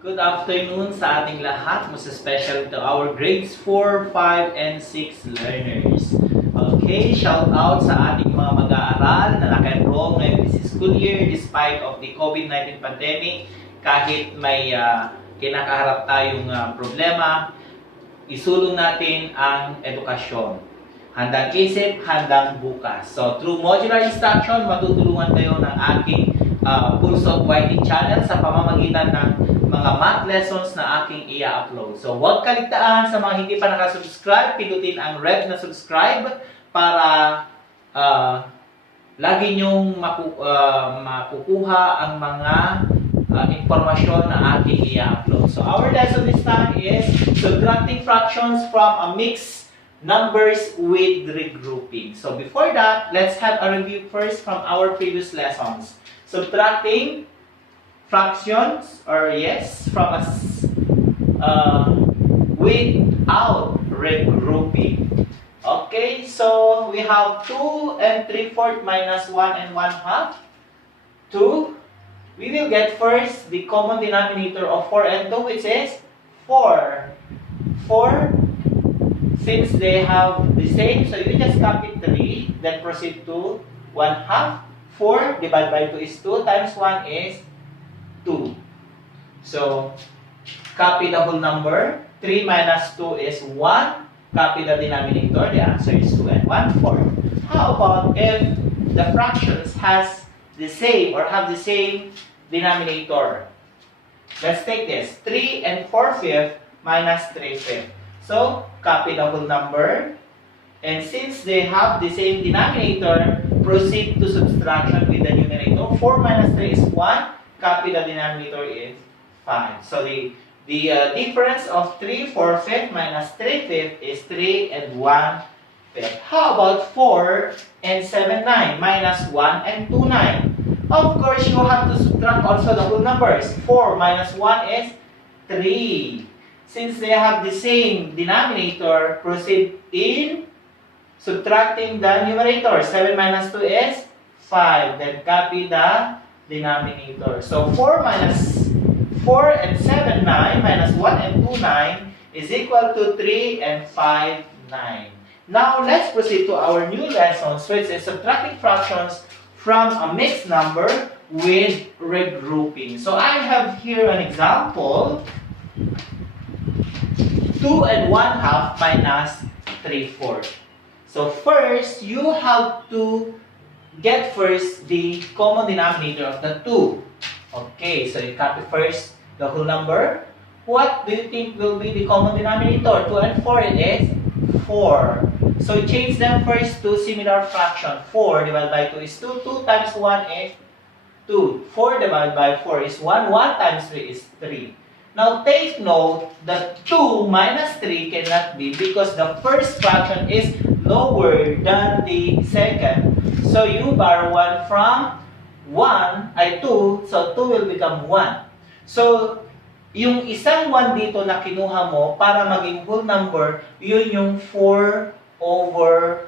Good afternoon sa ating lahat, most especially to our grades 4, 5, and 6 learners. Okay, shout out sa ating mga mag-aaral na naka-enroll ngayong this school year despite of the COVID-19 pandemic. Kahit may kinakaharap tayong problema, isulong natin ang edukasyon. Handang isip, handang bukas. So, through modular instruction, matutulungan kayo ng aking Pulse of Whiting channel sa pamamagitan ng mga math lessons na aking i-upload. So, huwag kaligtaan sa mga hindi pa nakasubscribe, pindutin ang red na subscribe para lagi nyong makukuha ang mga informasyon na aking i-upload. So, our lesson this time is subtracting fractions from a mixed numbers with regrouping. So, before that, let's have a review first from our previous lessons. Subtracting fractions from without regrouping. Okay, so we have 2 and 3/4 minus 1 and 1/2. 2. We will get first the common denominator of 4 and 2, which is 4. 4, since they have the same, so you just copy 3, then proceed to 1/2. 4 divided by 2 is 2, times 1 is 2. So, copy the whole number. 3 minus 2 is 1. Copy the denominator. The answer is 2 and 1/4. How about if the fractions has the same or have the same denominator? Let's take this. 3 and 4/5 minus 3/5. So, copy the whole number. And since they have the same denominator, proceed to subtraction with the numerator. 4 minus 3 is 1. Copy the denominator is 5. So the difference of 3/4 minus 3/5 is 3 and 1/5. How about 4 and 7/9 minus 1 and 2/9? Of course, you have to subtract also the whole numbers. 4 minus 1 is 3. Since they have the same denominator, proceed in subtracting the numerator. 7 minus 2 is 5. Then copy the denominator. So 4 and 7, 9 minus 1 and 2, 9 is equal to 3 and 5, 9. Now let's proceed to our new lesson, which is subtracting fractions from a mixed number with regrouping. So I have here an example. 2 and 1/2 minus 3/4. So first, you have to get first the common denominator of the 2. Okay, so you copy first the whole number. What do you think will be the common denominator? 2 and 4, it is 4. So change them first to similar fraction. 4 divided by 2 is 2. 2 times 1 is 2. 4 divided by 4 is 1. 1 times 3 is 3. Now take note that 2 minus 3 cannot be because the first fraction is lower than the second. So you borrow 1 from 2, so 2 will become 1. So, yung isang 1 dito na kinuha mo para maging whole number, yun yung 4/4.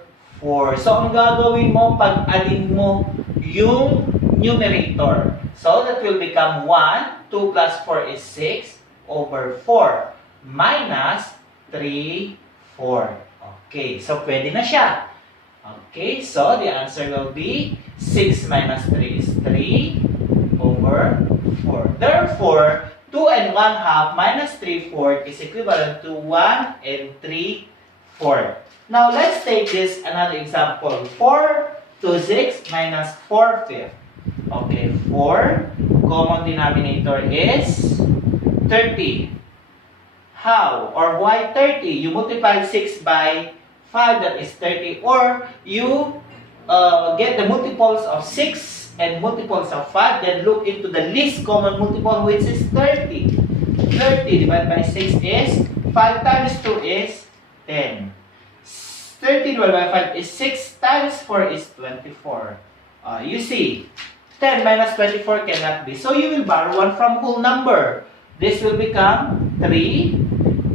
So, ang gagawin mo, pag-alin mo yung numerator. So, that will become 1. 2 plus 4 is 6/4 minus 3/4. Okay, so pwede na siya. Okay, so the answer will be 6 minus 3 is 3/4. Therefore, 2 and 1/2 minus 3/4 is equivalent to 1 and 3/4. Now, let's take this another example. 4 to 6 minus 4/5. Okay, 4. Common denominator is 30. How or why 30? You multiply 6 by 5, that is 30. Or you get the multiples of 6 and multiples of 5, then look into the least common multiple, which is 30. 30 divided by 6 is 5 times 2 is 10. 30 divided by 5 is 6 times 4 is 24. You see, 10 minus 24 cannot be. So you will borrow 1 from whole number. This will become 3.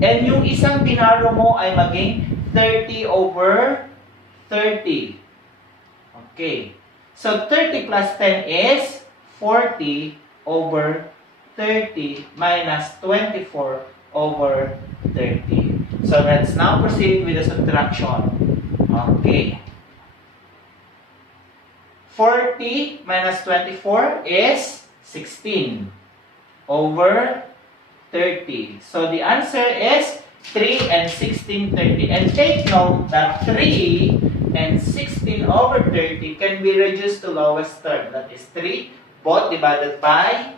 And yung isang binaro mo ay maging 30/30. Okay. So 30 plus 10 is 40/40. 30 minus 24 over 30. So let's now proceed with the subtraction. Okay. 40 minus 24 is 16 over 30. So the answer is 3 and 16, 30. And take note that 3 and 16 over 30 can be reduced to lowest term. That is 3, both divided by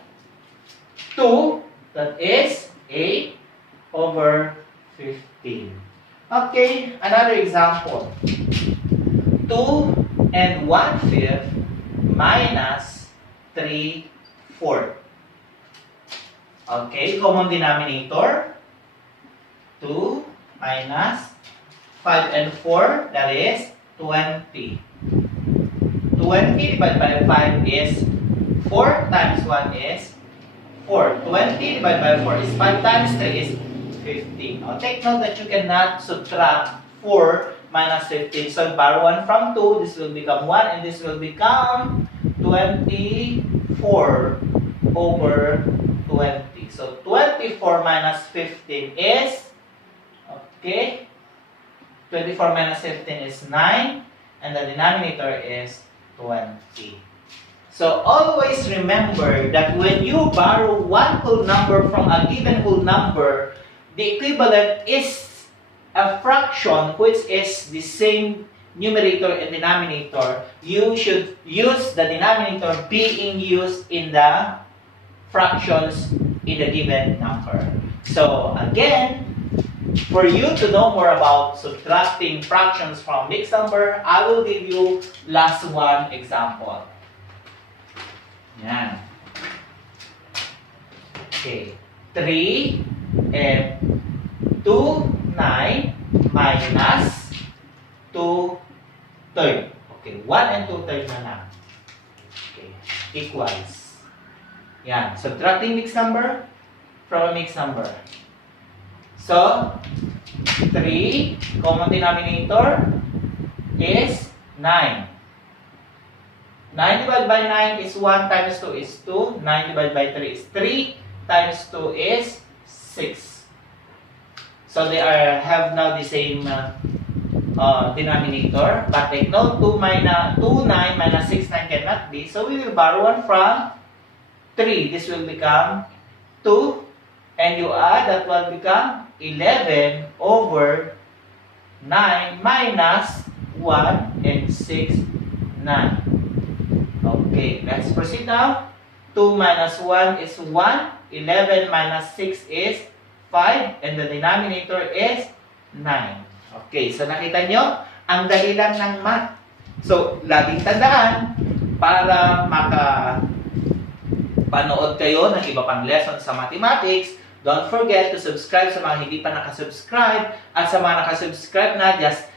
2. That is 8 over 15. Okay, another example. 2 and 1/5 minus 3/4. Okay, common denominator. 2 minus 5 and 4, that is 20. 20 divided by 5 is 4 times 1 is 4. 20 divided by 4 is 5 times 3 is 15. Now, take note that you cannot subtract 4 minus 15. So, borrow 1 from 2, this will become 1, and this will become 24 over 20. So, 24 minus 15 is, okay, 24 minus 15 is 9, and the denominator is 20. So, always remember that when you borrow one whole number from a given whole number, the equivalent is a fraction which is the same numerator and denominator. You should use the denominator being used in the fractions in the given number. So again, for you to know more about subtracting fractions from mixed number, I will give you last one example. Yan. Okay. 3 and 2, 9 minus 2 third. Okay, 1 and 2 third na lang. Okay, equals. Yan, subtracting mixed number from a mixed number. So, 3, common denominator is 9. 9 divided by 9 is 1 times 2 is 2. 9 divided by 3 is 3 times 2 is 6. So they have now the same denominator, but take note 2 9 minus 6 9 cannot be. So we will borrow 1 from 3. This will become 2, and you add, that will become 11 over 9 minus 1 and 6, 9. Okay, let's proceed now. 2 minus 1 is 1. 11 minus 6 is 5. And the denominator is 9. Okay, so nakita nyo, ang dali lang ng math. So, laging tandaan, para makapanood kayo ng iba pang lesson sa mathematics, don't forget to subscribe sa mga hindi pa nakasubscribe. At sa mga nakasubscribe na, just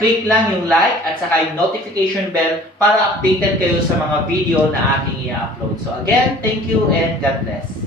click lang yung like at saka yung notification bell para updated kayo sa mga video na aking i-upload. So again, thank you and God bless.